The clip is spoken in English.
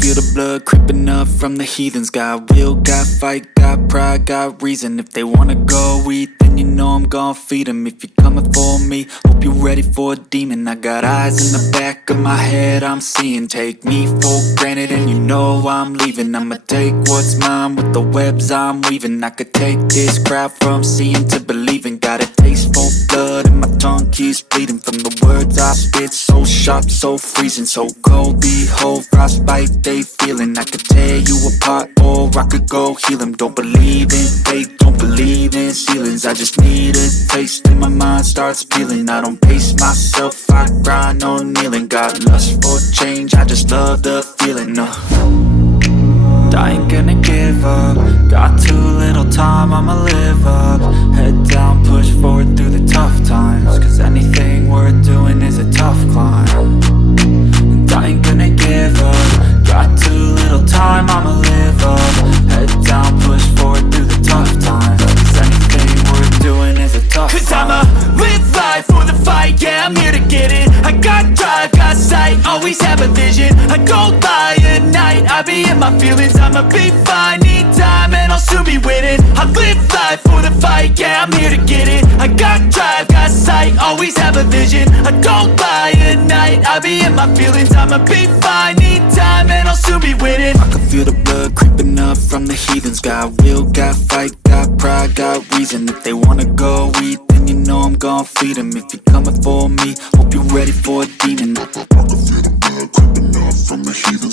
feel the blood creeping up from the heathens. Got will, got fight, got pride, got reason. If they wanna go eat, then you know I'm gon' feed them. If you're coming for me, hope you're ready for a demon. I got eyes in the back of my head, I'm seeing. Take me for granted and you know I'm leaving. I'ma take what's mine with the webs I'm weaving. I could take this crowd from seeing to believing. Got a taste for blood and my tongue keeps bleeding from the words I spit. So sharp, so freezing, so cold. Behold, frostbite they feeling. I could tear you apart or I could go heal them. Don't believe in fate, don't believe in ceilings. I just need a taste and my mind starts peeling. I don't pace myself, I grind on kneeling. Got lust for change, I just love the feeling. I ain't gonna give up. Got too little time, I'ma live up. Head down, push forward through the tough times. Cause anything worth doing is a tough climb. And I ain't gonna give up. Got too little time, I'ma live up. Head down, push forward through the tough times. Cause anything worth doing is a tough climb. Cause I'ma live life for the fight, yeah, I'm here to get it. I got drive, got sight, always have a vision. I go by at night, I be in my feelings. I'ma be fine, need time and I'll soon be winning. I live life for the fight, yeah, I'm here to get it. I got drive, got sight, always have a vision. I go by at night, I be in my feelings. I'ma be fine, need time and I'll soon be winning. I can feel the blood creeping up from the heathens. Got will, got fight, got pride, got reason. If they wanna go eat, then you know I'm gon' feed them. If you're coming for me, hope you're ready for a demon. I can feel the blood creeping up from the heathens.